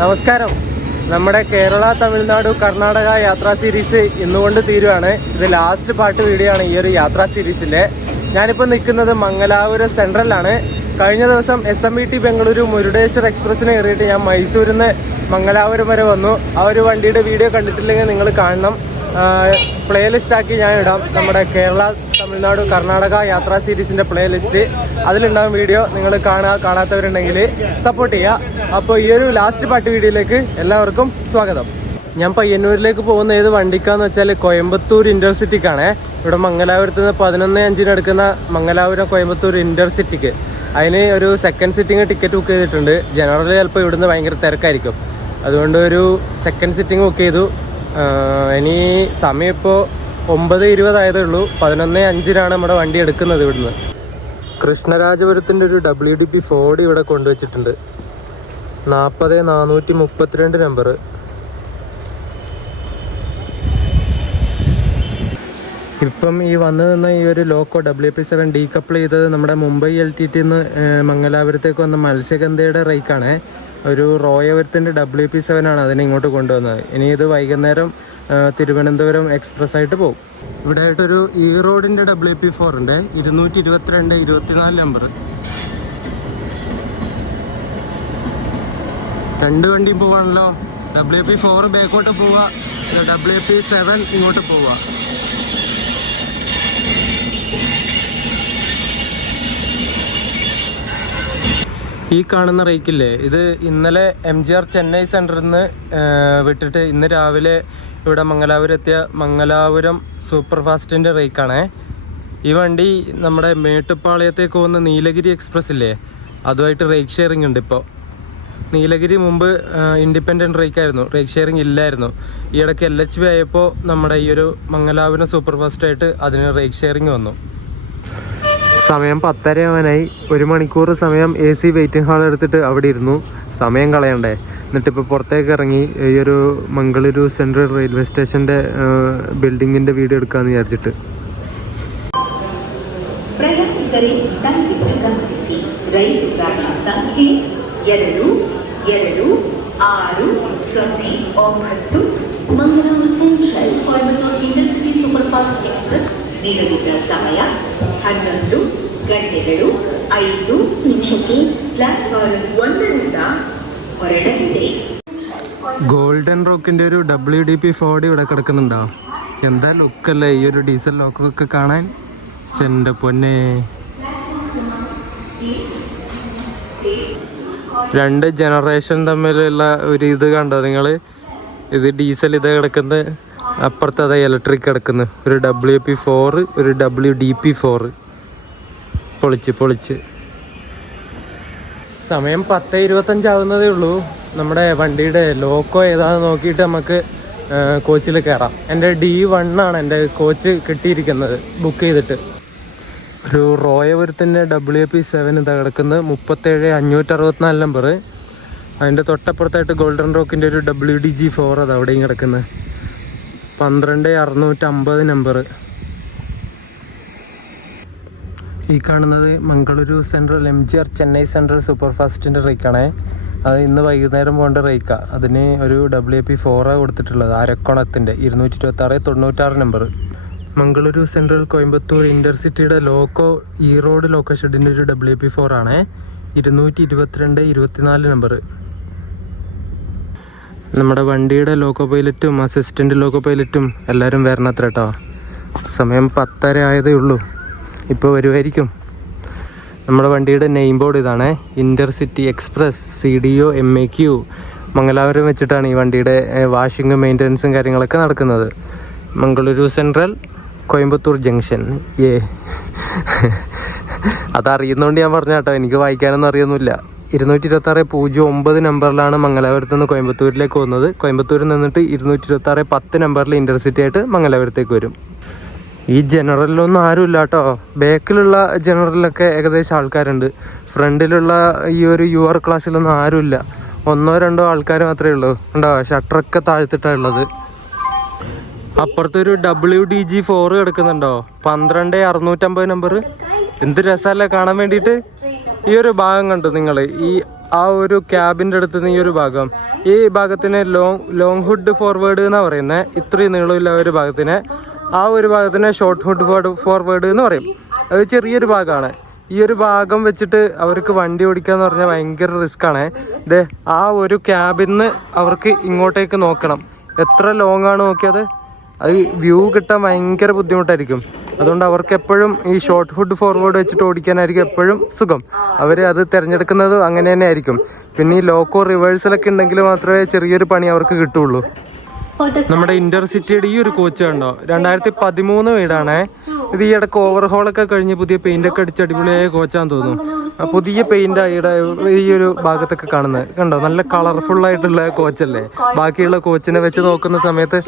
നമസ്കാരം. നമ്മുടെ കേരള, തമിഴ്നാട്, കർണാടക യാത്രാ സീരീസ് ഇന്നുകൊണ്ട് തീരുവാണ്. ഇത് ലാസ്റ്റ് പാർട്ട് വീഡിയോ ആണ് ഈ ഒരു യാത്രാ സീരീസിലെ. ഞാനിപ്പോൾ നിൽക്കുന്നത് മംഗലാപുരം സെൻട്രലാണ്. കഴിഞ്ഞ ദിവസം SMVT ബംഗളൂരു മുരുടേശ്വർ എക്സ്പ്രസ്സിന് കയറിയിട്ട് ഞാൻ മൈസൂരിൽ നിന്ന് മംഗലാപുരം വരെ വന്നു. ആ ഒരു വണ്ടിയുടെ വീഡിയോ കണ്ടിട്ടില്ലെങ്കിൽ നിങ്ങൾ കാണണം. പ്ലേലിസ്റ്റാക്കി ഞാൻ ഇടാം. നമ്മുടെ കേരള, തമിഴ്നാട്, കർണാടക യാത്രാ സീരീസിൻ്റെ പ്ലേലിസ്റ്റ് അതിലുണ്ടാകും വീഡിയോ. നിങ്ങൾ കാണാത്തവരുണ്ടെങ്കിൽ സപ്പോർട്ട് ചെയ്യുക. അപ്പോൾ ഈ ഒരു ലാസ്റ്റ് പാർട്ട് വീഡിയോയിലേക്ക് എല്ലാവർക്കും സ്വാഗതം. ഞാൻ പയ്യന്നൂരിലേക്ക് പോകുന്ന ഏത് വണ്ടിക്കാന്ന് വെച്ചാൽ കോയമ്പത്തൂർ ഇൻ്റർസിറ്റിക്കാണ്. ഇവിടെ മംഗലാപുരത്ത് നിന്ന് 11:05 എടുക്കുന്ന മംഗലാപുരം കോയമ്പത്തൂർ ഇൻ്റർസിറ്റിക്ക്. അതിന് ഒരു സെക്കൻഡ് സിറ്റിംഗ് ടിക്കറ്റ് ബുക്ക് ചെയ്തിട്ടുണ്ട്. ജനറൽ ചിലപ്പോൾ ഇവിടുന്ന് ഭയങ്കര തിരക്കായിരിക്കും, അതുകൊണ്ട് ഒരു സെക്കൻഡ് സിറ്റിംഗ് ബുക്ക് ചെയ്തു. ഇനി സമയം ഇപ്പോൾ 9:20 ആയതേ ഉള്ളൂ. 11:05 നമ്മുടെ വണ്ടി എടുക്കുന്നത് ഇവിടുന്ന്. കൃഷ്ണരാജപുരത്തിൻ്റെ ഒരു WDP ഫോർഡ് ഇവിടെ കൊണ്ടുവച്ചിട്ടുണ്ട്. 40432 നമ്പർ. ഇപ്പം ഈ വന്നു നിന്ന ഈ ഒരു ലോക്കോ WP7 ഡീകപ്പിൾ ചെയ്തത് നമ്മുടെ മുംബൈ LTTന്ന് മംഗലാപുരത്തേക്ക് വന്ന മത്സ്യഗന്ധയുടെ റൈക്കാണ്. ഒരു റോയപുരത്തിൻ്റെ WP7 ആണ് അതിനെ ഇങ്ങോട്ട് കൊണ്ടുവന്നത്. ഇനി ഇത് വൈകുന്നേരം തിരുവനന്തപുരം എക്സ്പ്രസ് ആയിട്ട് പോകും. ഇവിടെ ആയിട്ടൊരു റോഡിൻ്റെ WP4 ഉണ്ട്, 222-24 നമ്പർ. രണ്ട് വണ്ടിയും പോവാണല്ലോ. WP4 ബാക്കോട്ട് പോവുക, WP7 ഇങ്ങോട്ട് പോവുക. ഈ കാണുന്ന റേക്കില്ലേ, ഇത് ഇന്നലെ MGR ചെന്നൈ സെൻറ്ററിൽ നിന്ന് വിട്ടിട്ട് ഇന്ന് രാവിലെ ഇവിടെ മംഗലാപുരം എത്തിയ മംഗലാപുരം സൂപ്പർ ഫാസ്റ്റിൻ്റെ റേക്കാണേ. ഈ വണ്ടി നമ്മുടെ മേട്ടുപ്പാളയത്തേക്ക് പോകുന്ന നീലഗിരി എക്സ്പ്രസ് ഇല്ലേ, അതുമായിട്ട് റേക്ക് ഷെയറിംഗ് ഉണ്ട് ഇപ്പോൾ. നീലഗിരി മുമ്പ് ഇൻഡിപെൻഡൻറ്റ് റേക്കായിരുന്നു, റേക്ക് ഷെയറിംഗ് ഇല്ലായിരുന്നു. ഈ ഇടയ്ക്ക് LHB ആയപ്പോൾ നമ്മുടെ ഈ ഒരു മംഗലാപുരം സൂപ്പർ ഫാസ്റ്റായിട്ട് അതിന് റേക്ക് ഷെയറിംഗ് വന്നു. സമയം 10:30 ആവാനായി. 1 മണിക്കൂർ സമയം AC വെയിറ്റിംഗ് ഹാൾ എടുത്തിട്ട് അവിടെ ഇരുന്നു. സമയം കളയണ്ടേ. എന്നിട്ടിപ്പോൾ പുറത്തേക്ക് ഇറങ്ങി ഈ ഒരു മംഗളൂരു സെൻട്രൽ റെയിൽവേ സ്റ്റേഷൻ്റെ ബിൽഡിങ്ങിൻ്റെ വീഡിയോ എടുക്കാമെന്ന് വിചാരിച്ചിട്ട്. Mangaluru central Coimbatore intercity super fast express ನಿಗದಿತ ಸಮಯ 12 ಗಂಟೆಗಳು 5 ನಿಮಿಷಕ್ಕೆ ಪ್ಲಾಟ್ಫಾರ್ಮ್ 1ರಿಂದ ಹೊರಡಲಿದೆ. ഗോൾഡൻ റോക്കിൻ്റെ ഒരു WDP ഫോർഡ് ഇവിടെ കിടക്കുന്നുണ്ടോ? എന്താ ലുക്കല്ലേ ഈ ഒരു ഡീസൽ ലോക്കൊക്കെ കാണാൻ. എൻ്റെ പൊന്നെ, രണ്ട് ജനറേഷൻ തമ്മിലുള്ള ഒരു ഇത് കണ്ടോ നിങ്ങൾ? ഇത് ഡീസൽ ഇത് കിടക്കുന്നത്, അപ്പുറത്ത് അതാ ഇലക്ട്രിക് കിടക്കുന്നത്. ഒരു WP4, ഒരു WDP4. പൊളിച്ച് സമയം 10:25 ആവുന്നതേ ഉള്ളൂ. നമ്മുടെ വണ്ടിയുടെ ലോക്കോ ഏതാണെന്ന് നോക്കിയിട്ട് നമുക്ക് കോച്ചിൽ കയറാം. എൻ്റെ D1 ആണ് എൻ്റെ കോച്ച് കിട്ടിയിരിക്കുന്നത് ബുക്ക് ചെയ്തിട്ട്. ഒരു റോയപുരത്തിൻ്റെ WP7 ഇതാ കിടക്കുന്നത്, 37-564 നമ്പർ. അതിൻ്റെ തൊട്ടപ്പുറത്തായിട്ട് ഗോൾഡൻ റോക്കിൻ്റെ ഒരു WDG4 അത് അവിടെയും കിടക്കുന്നത്, 12-650 നമ്പർ. ഈ കാണുന്നത് Mangaluru central MGR Chennai central super ഫാസ്റ്റിൻ്റെ റേക്കാണേ. അത് ഇന്ന് വൈകുന്നേരം പോകേണ്ട റേക്കാണ്. അതിന് ഒരു WP4 കൊടുത്തിട്ടുള്ളത്, അരക്കോണത്തിൻ്റെ 226-96 നമ്പർ. മംഗളൂരു സെൻട്രൽ കോയമ്പത്തൂർ ഇൻ്റർസിറ്റിയുടെ ലോക്കോ റോഡ് ലോക്കോ ഷെഡിൻ്റെ ഒരു WP4 ആണേ, 222-24 നമ്പർ. നമ്മുടെ വണ്ടിയുടെ ലോക്കോ പൈലറ്റും അസിസ്റ്റൻ്റ് ലോക്കോ പൈലറ്റും എല്ലാവരും വരണത്ര കേട്ടോ. സമയം 10:30 ആയതേ ഉള്ളൂ, ഇപ്പോൾ വരുമായിരിക്കും. നമ്മുടെ വണ്ടിയുടെ നെയിം ബോർഡ് ഇതാണ്, intercity express CDO MAQ. Mangalapuram വെച്ചിട്ടാണ് ഈ വണ്ടിയുടെ വാഷിങ്ങും മെയിൻ്റനൻസും കാര്യങ്ങളൊക്കെ നടക്കുന്നത്. Mangaluru central Coimbatore junction. അതറിയുന്നതുകൊണ്ട് ഞാൻ പറഞ്ഞ കേട്ടോ, എനിക്ക് വായിക്കാനൊന്നും അറിയൊന്നുമില്ല. 226-09 നമ്പറിലാണ് മംഗലാപുരത്ത് നിന്ന് കോയമ്പത്തൂരിലേക്ക് പോകുന്നത്. കോയമ്പത്തൂരിൽ നിന്നിട്ട് 226-10 നമ്പറിൽ ഇൻ്റർസിറ്റി ആയിട്ട് മംഗലാപുരത്തേക്ക് വരും. ഈ ജനറലിലൊന്നും ആരുമില്ല കേട്ടോ. ബാക്കിലുള്ള ജനറലിലൊക്കെ ഏകദേശം ആൾക്കാരുണ്ട്. ഫ്രണ്ടിലുള്ള ഈ ഒരു UR ക്ലാസ്സിലൊന്നും ആരുമില്ല. 1-2 ആൾക്കാർ മാത്രമേ ഉള്ളൂ. ഉണ്ടോ, ഷട്ടറൊക്കെ താഴ്ത്തിട്ടാണ് ഉള്ളത്. അപ്പുറത്തൊരു WDG4 കിടക്കുന്നുണ്ടോ, 12-650 നമ്പർ. എന്ത് രസമല്ലേ കാണാൻ വേണ്ടിയിട്ട്. ഈ ഒരു ഭാഗം കണ്ടു നിങ്ങൾ, ആ ഒരു ക്യാബിൻ്റെ അടുത്ത് നിന്ന് ഈ ഒരു ഭാഗം, ഈ ഭാഗത്തിന് ലോങ് ഹുഡ് ഫോർവേഡ് എന്നാണ് പറയുന്നത്. ഇത്രയും നീളമില്ല ഒരു ഭാഗത്തിന്. ആ ഒരു ഭാഗത്തിന് ഷോർട്ട് ഹുഡ് ഫോർവേഡ് എന്ന് പറയും. അത് ചെറിയൊരു ഭാഗമാണ്. ഈ ഒരു ഭാഗം വെച്ചിട്ട് അവർക്ക് വണ്ടി ഓടിക്കുക എന്ന് പറഞ്ഞാൽ ഭയങ്കര റിസ്ക്കാണ്. ഇത് ആ ഒരു ക്യാബിൽ നിന്ന് അവർക്ക് ഇങ്ങോട്ടേക്ക് നോക്കണം. എത്ര ലോങ് ആണ് നോക്കിയത്, അത് വ്യൂ കിട്ടാൻ ഭയങ്കര ബുദ്ധിമുട്ടായിരിക്കും. അതുകൊണ്ട് അവർക്ക് എപ്പോഴും ഈ ഷോർട്ട് ഹുഡ് ഫോർവേഡ് വെച്ചിട്ട് ഓടിക്കാനായിരിക്കും എപ്പോഴും സുഖം. അവർ അത് തിരഞ്ഞെടുക്കുന്നത് അങ്ങനെ തന്നെ ആയിരിക്കും. പിന്നെ ഈ ലോക്കോ റിവേഴ്സലൊക്കെ ഉണ്ടെങ്കിൽ മാത്രമേ ചെറിയൊരു പണി അവർക്ക് കിട്ടുള്ളൂ. നമ്മുടെ ഇന്റർസിറ്റിയുടെ ഈ ഒരു കോച്ച് കണ്ടോ, 2013 വീടാണേ. ഇത് ഈ ഇടയ്ക്ക് ഓവർഹോളൊക്കെ കഴിഞ്ഞ് പുതിയ പെയിൻ്റൊക്കെ അടിച്ച് അടിപൊളിയായ കോച്ചാന്ന് തോന്നുന്നു. പുതിയ പെയിൻ്റ് ഇവിടെ ഈ ഒരു ഭാഗത്തൊക്കെ കാണുന്നത് കണ്ടോ, നല്ല കളർഫുള്ളായിട്ടുള്ള കോച്ചല്ലേ. ബാക്കിയുള്ള കോച്ചിനെ വെച്ച് നോക്കുന്ന സമയത്ത്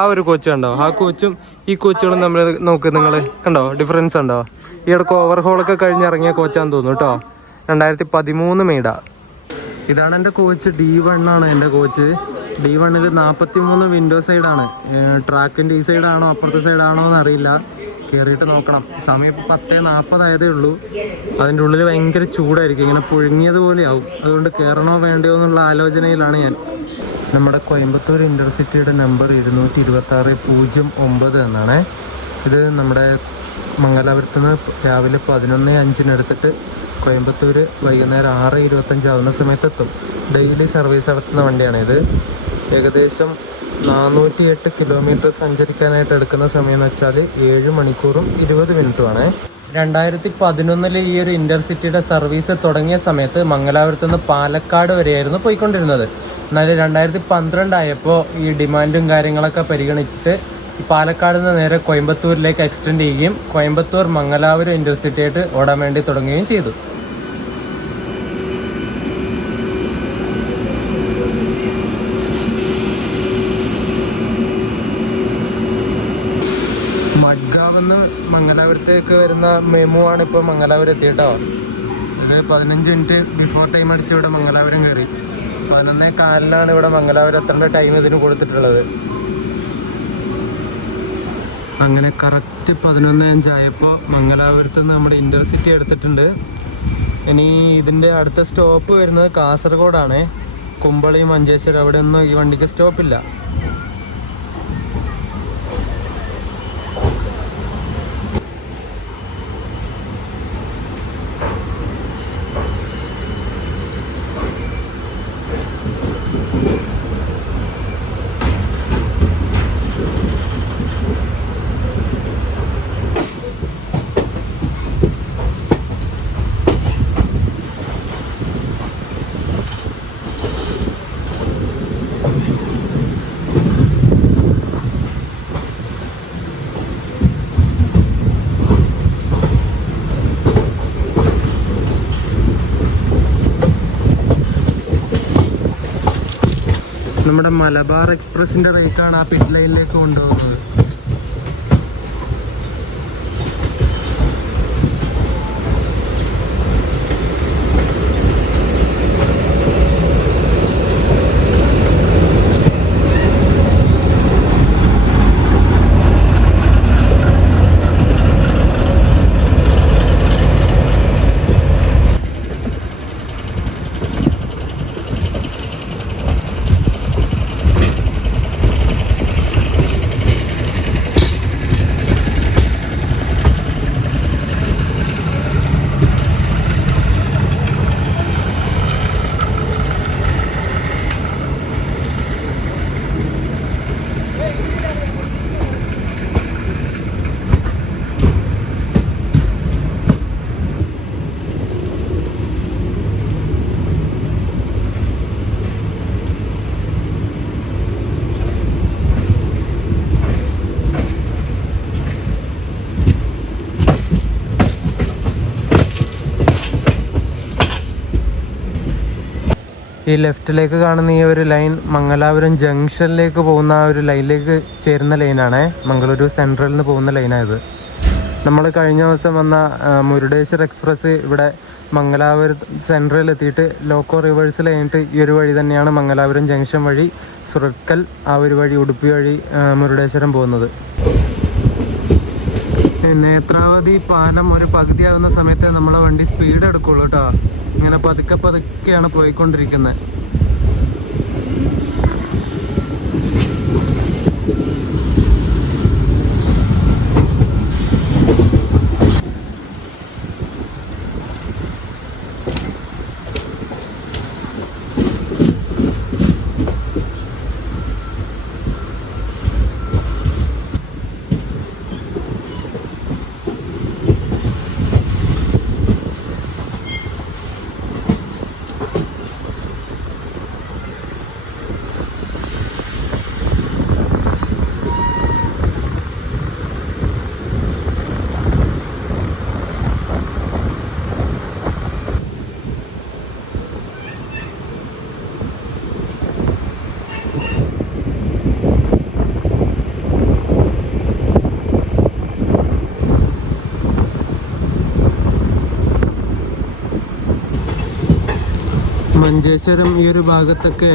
ആ ഒരു കോച്ച് കണ്ടോ, ആ കോച്ചും ഈ കോച്ചുകളും നമ്മൾ നോക്ക്, നിങ്ങൾ കണ്ടോ ഡിഫറൻസ് ഉണ്ടോ. ഈ ഇടയ്ക്ക് ഓവർഹോളൊക്കെ കഴിഞ്ഞ് ഇറങ്ങിയ കോച്ചാന്ന് തോന്നുന്നു കേട്ടോ. 2013 മേഡ. ഇതാണ് എൻ്റെ കോച്ച്. D1 ആണ് എൻ്റെ കോച്ച്. D1-ൽ 43 വിൻഡോ സൈഡാണ്. ട്രാക്കിൻ്റെ ഈ സൈഡാണോ അപ്പുറത്തെ സൈഡാണോ എന്ന് അറിയില്ല, കയറിയിട്ട് നോക്കണം. സമയം ഇപ്പോൾ 10:40 ആയതേ ഉള്ളൂ. അതിൻ്റെ ഉള്ളിൽ ഭയങ്കര ചൂടായിരിക്കും, ഇങ്ങനെ പുഴുങ്ങിയതുപോലെ ആവും. അതുകൊണ്ട് കയറണോ വേണ്ടയോ എന്നുള്ള ആലോചനയിലാണ് ഞാൻ. നമ്മുടെ കോയമ്പത്തൂർ ഇൻ്റർസിറ്റിയുടെ നമ്പർ 226-09 എന്നാണ്. ഇത് നമ്മുടെ മംഗലാപുരത്ത് നിന്ന് രാവിലെ 11:05 എടുത്തിട്ട് കോയമ്പത്തൂർ വൈകുന്നേരം 6:25 ആവുന്ന സമയത്തെത്തും. ഡെയിലി സർവീസ് നടത്തുന്ന വണ്ടിയാണിത്. ഏകദേശം 408 കിലോമീറ്റർ സഞ്ചരിക്കാനായിട്ട് എടുക്കുന്ന സമയം എന്ന് വെച്ചാൽ 7 മണിക്കൂറും 20 മിനിറ്റുമാണ്. 2011 ഈ ഒരു ഇൻ്റർസിറ്റിയുടെ സർവീസ് തുടങ്ങിയ സമയത്ത് മംഗലാപുരത്ത് നിന്ന് പാലക്കാട് വരെയായിരുന്നു പോയിക്കൊണ്ടിരുന്നത്. എന്നാൽ 2012 ആയപ്പോൾ ഈ ഡിമാൻഡും കാര്യങ്ങളൊക്കെ പരിഗണിച്ചിട്ട് പാലക്കാട് നിന്ന് നേരെ കോയമ്പത്തൂരിലേക്ക് എക്സ്റ്റെൻഡ് ചെയ്യുകയും കോയമ്പത്തൂർ മംഗലാപുരം ഇൻ്റർസിറ്റി ആയിട്ട് ഓടാൻ വേണ്ടി തുടങ്ങുകയും ചെയ്തു. മഡ്ഗാവെന്ന് മംഗലാപുരത്തേക്ക് വരുന്ന മെമു ആണ് ഇപ്പോൾ മംഗലാപുരം എത്തിയിട്ടോ. ഇത് 15 മിനിറ്റ് ബിഫോർ ടൈം അടിച്ച് ഇവിടെ മംഗലാപുരം കയറി. 11:04 ഇവിടെ മംഗലാപുരം എത്തേണ്ട ടൈം ഇതിന് കൊടുത്തിട്ടുള്ളത്. അങ്ങനെ കറക്റ്റ് 11:05 ആയപ്പോൾ മംഗലാപുരത്ത് നിന്ന് നമ്മുടെ ഇൻ്റർസിറ്റി എടുത്തിട്ടുണ്ട്. ഇനി ഇതിൻ്റെ അടുത്ത സ്റ്റോപ്പ് വരുന്നത് കാസർഗോഡാണ്. കുമ്പളി, മഞ്ചേശ്വരം അവിടെ ഒന്നും ഈ വണ്ടിക്ക് സ്റ്റോപ്പില്ല. നമ്മുടെ മലബാർ എക്സ്പ്രസിൻ്റെ റേറ്റാണ് ആ പിറ്റ് ലൈനിലേക്ക് കൊണ്ടുപോകുന്നത്. ഈ ലെഫ്റ്റിലേക്ക് കാണുന്ന ഈ ഒരു ലൈൻ മംഗലാപുരം ജംഗ്ഷനിലേക്ക് പോകുന്ന ആ ഒരു ലൈനിലേക്ക് ചേരുന്ന ലൈനാണ്. മംഗളൂരു സെൻട്രലിൽ നിന്ന് പോകുന്ന ലൈനാണിത്. നമ്മൾ കഴിഞ്ഞ ദിവസം വന്ന മുരുടേശ്വർ എക്സ്പ്രസ് ഇവിടെ മംഗലാപുരം സെൻട്രലിൽ എത്തിയിട്ട് ലോക്കോ റിവേഴ്സിൽ കഴിഞ്ഞിട്ട് ഈ ഒരു വഴി തന്നെയാണ് മംഗലാപുരം ജംഗ്ഷൻ വഴി സുറക്കൽ ആ ഒരു വഴി ഉടുപ്പി വഴി മുരുടേശ്വരം പോകുന്നത്. നേത്രാവതി പാലം ഒരു പകുതിയാവുന്ന സമയത്ത് നമ്മളെ വണ്ടി സ്പീഡ് എടുക്കുള്ളൂ കേട്ടോ. ഇങ്ങനെ പതുക്കെ പതുക്കെയാണ് പോയിക്കൊണ്ടിരിക്കുന്നത്. മഞ്ചേശ്വരം ഈ ഒരു ഭാഗത്തൊക്കെ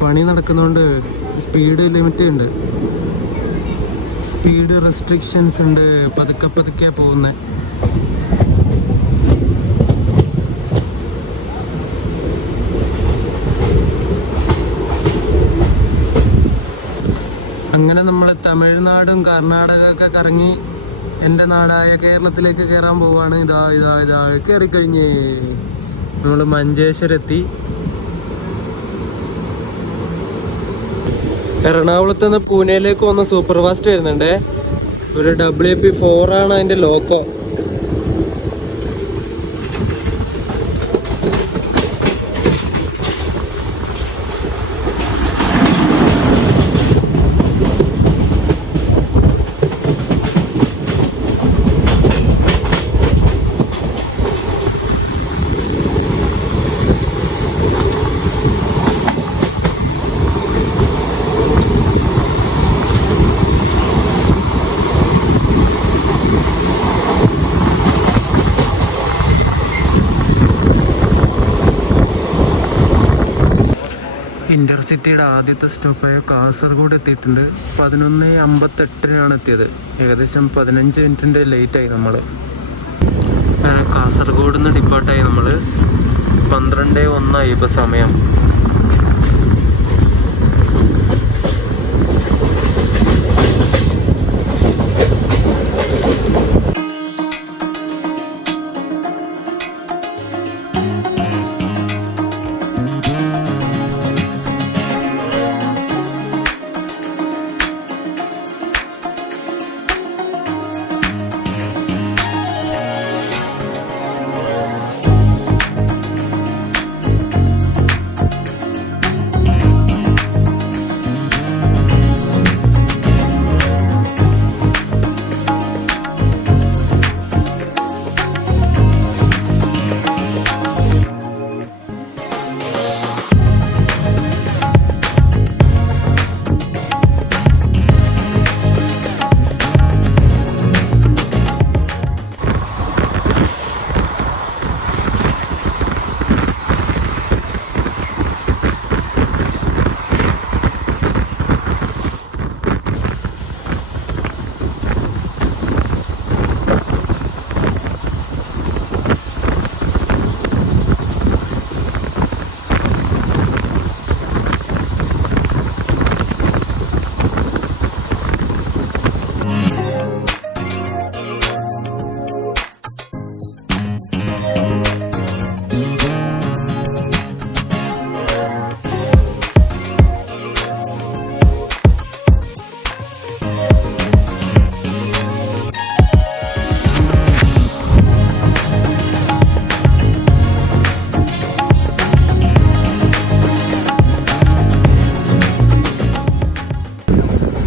പണി നടക്കുന്നതുകൊണ്ട് സ്പീഡ് ലിമിറ്റ് ഉണ്ട്, സ്പീഡ് റെസ്ട്രിക്ഷൻസ് ഉണ്ട്. പതുക്കെ പതുക്കെ പോകുന്നത്. അങ്ങനെ നമ്മൾ തമിഴ്നാടും കർണാടകയൊക്കെ കറങ്ങി എൻ്റെ നാടായ കേരളത്തിലേക്ക് കയറാൻ പോവാണ്. ഇതാ കയറിക്കഴിഞ്ഞേ നമ്മൾ മഞ്ചേശ്വരം എത്തി. എറണാകുളത്ത് നിന്ന് പൂനെയിലേക്ക് വന്ന സൂപ്പർ ഫാസ്റ്റ് വരുന്നുണ്ട്. ഒരു WP4 ആണ് അതിൻ്റെ ലോക്കോ. ഇന്റർസിറ്റിയുടെ ആദ്യത്തെ സ്റ്റോപ്പായ കാസർഗോഡ് എത്തിയിട്ടുണ്ട്. 11:58 എത്തിയത്. ഏകദേശം 15 മിനിറ്റിൻ്റെ ലേറ്റായി നമ്മൾ. കാസർഗോഡ് നിന്ന് ഡിപ്പാർട്ടായി നമ്മൾ. 12:01 ഇപ്പോൾ സമയം.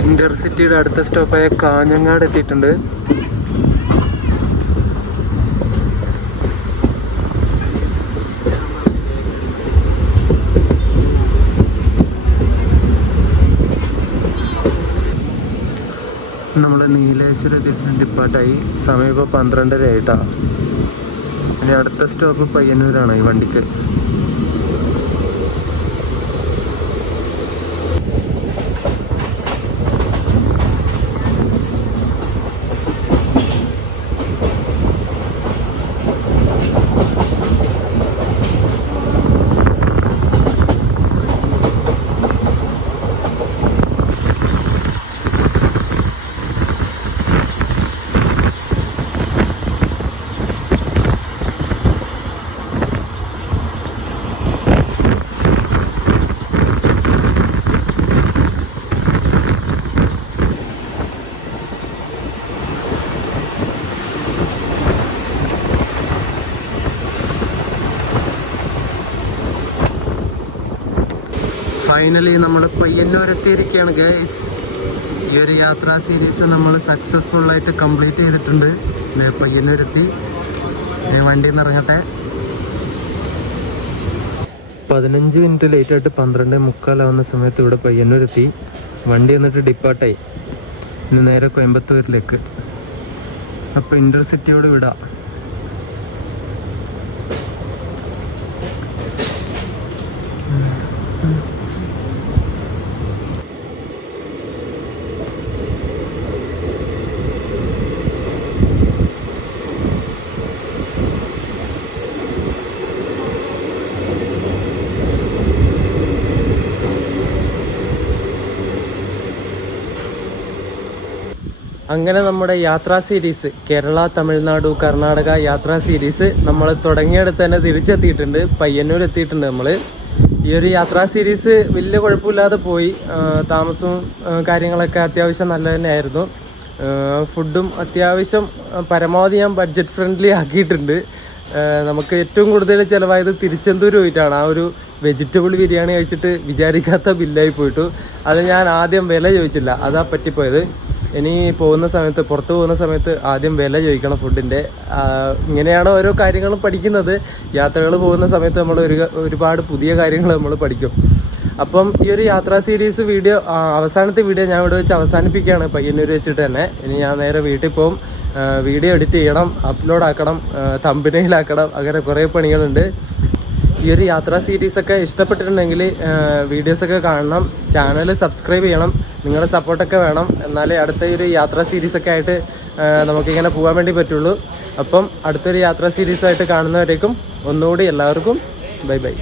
ഇന്റർസിറ്റിയുടെ അടുത്ത സ്റ്റോപ്പായ കാഞ്ഞങ്ങാട് എത്തിയിട്ടുണ്ട്. നമ്മൾ നീലേശ്വരം ഡിപ്പാർട്ടായി. സമയം ഇപ്പോൾ 12:30 ആയിട്ടാണ്. ഇനി അടുത്ത സ്റ്റോപ്പ് പയ്യന്നൂരാണ് ഈ വണ്ടിക്ക്. ഫൈനലി നമ്മൾ പയ്യന്നൂർ എത്തിയിരിക്കുകയാണ് ഗൈസ്. ഈ ഒരു യാത്രാ സീരീസ് നമ്മൾ സക്സസ്ഫുള്ളായിട്ട് കംപ്ലീറ്റ് ചെയ്തിട്ടുണ്ട്. പയ്യന്നൂരെത്തി. വണ്ടിയിൽ നിന്ന് ഇറങ്ങട്ടെ. 15 മിനിറ്റ് ലേറ്റായിട്ട് 12:45 സമയത്ത് ഇവിടെ പയ്യന്നൂരെത്തി. വണ്ടി എന്നിട്ട് ഡിപ്പാർട്ടായി. ഇനി നേരെ കോയമ്പത്തൂരിലേക്ക്. അപ്പോൾ ഇൻ്റർസിറ്റിയോട് വിടാം. അങ്ങനെ നമ്മുടെ യാത്രാ സീരീസ് കേരള, തമിഴ്നാടു, കർണാടക യാത്രാ സീരീസ് നമ്മൾ തുടങ്ങിയെടുത്ത് തന്നെ തിരിച്ചെത്തിയിട്ടുണ്ട്. പയ്യന്നൂർ എത്തിയിട്ടുണ്ട് നമ്മൾ. ഈ ഒരു യാത്രാ സീരീസ് വലിയ കുഴപ്പമില്ലാതെ പോയി. താമസവും കാര്യങ്ങളൊക്കെ അത്യാവശ്യം നല്ല തന്നെയായിരുന്നു. ഫുഡും അത്യാവശ്യം പരമാവധി ഞാൻ ബഡ്ജറ്റ് ഫ്രണ്ട്ലി ആക്കിയിട്ടുണ്ട്. നമുക്ക് ഏറ്റവും കൂടുതൽ ചിലവായത് തിരുച്ചെന്തൂർ പോയിട്ടാണ്. ആ ഒരു വെജിറ്റബിൾ ബിരിയാണി കഴിച്ചിട്ട് വിചാരിക്കാത്ത ബില്ലായി പോയിട്ടു. അത് ഞാൻ ആദ്യം വില ചോദിച്ചില്ല, അതാ പറ്റിപ്പോയത്. ഇനി പുറത്ത് പോകുന്ന സമയത്ത് ആദ്യം വില ചോദിക്കണം ഫുഡിൻ്റെ. ഇങ്ങനെയാണ് ഓരോ കാര്യങ്ങളും പഠിക്കുന്നത്. യാത്രകൾ പോകുന്ന സമയത്ത് നമ്മൾ ഒരുപാട് പുതിയ കാര്യങ്ങൾ നമ്മൾ പഠിക്കും. അപ്പം ഈ ഒരു യാത്രാ സീരീസ് വീഡിയോ അവസാനത്തെ വീഡിയോ ഞാൻ ഇവിടെ വെച്ച് അവസാനിപ്പിക്കുകയാണ്, പയ്യന്നൂർ വെച്ചിട്ട് തന്നെ. ഇനി ഞാൻ നേരെ വീട്ടിൽ പോകും. വീഡിയോ എഡിറ്റ് ചെയ്യണം, അപ്ലോഡ് ആക്കണം, തമ്പനെയിലാക്കണം, അങ്ങനെ കുറേ പണികളുണ്ട്. ഈ ഒരു യാത്രാ സീരീസൊക്കെ ഇഷ്ടപ്പെട്ടിട്ടുണ്ടെങ്കിൽ വീഡിയോസൊക്കെ കാണണം, ചാനൽ സബ്സ്ക്രൈബ് ചെയ്യണം. നിങ്ങളുടെ സപ്പോർട്ടൊക്കെ വേണം. എന്നാലേ അടുത്ത ഒരു യാത്രാ സീരീസൊക്കെ ആയിട്ട് നമുക്കിങ്ങനെ പോകാൻ വേണ്ടി പറ്റുള്ളൂ. അപ്പം അടുത്തൊരു യാത്രാ സീരീസായിട്ട് കാണുന്നവരേക്കും ഒന്നുകൂടി എല്ലാവർക്കും ബൈ ബൈ.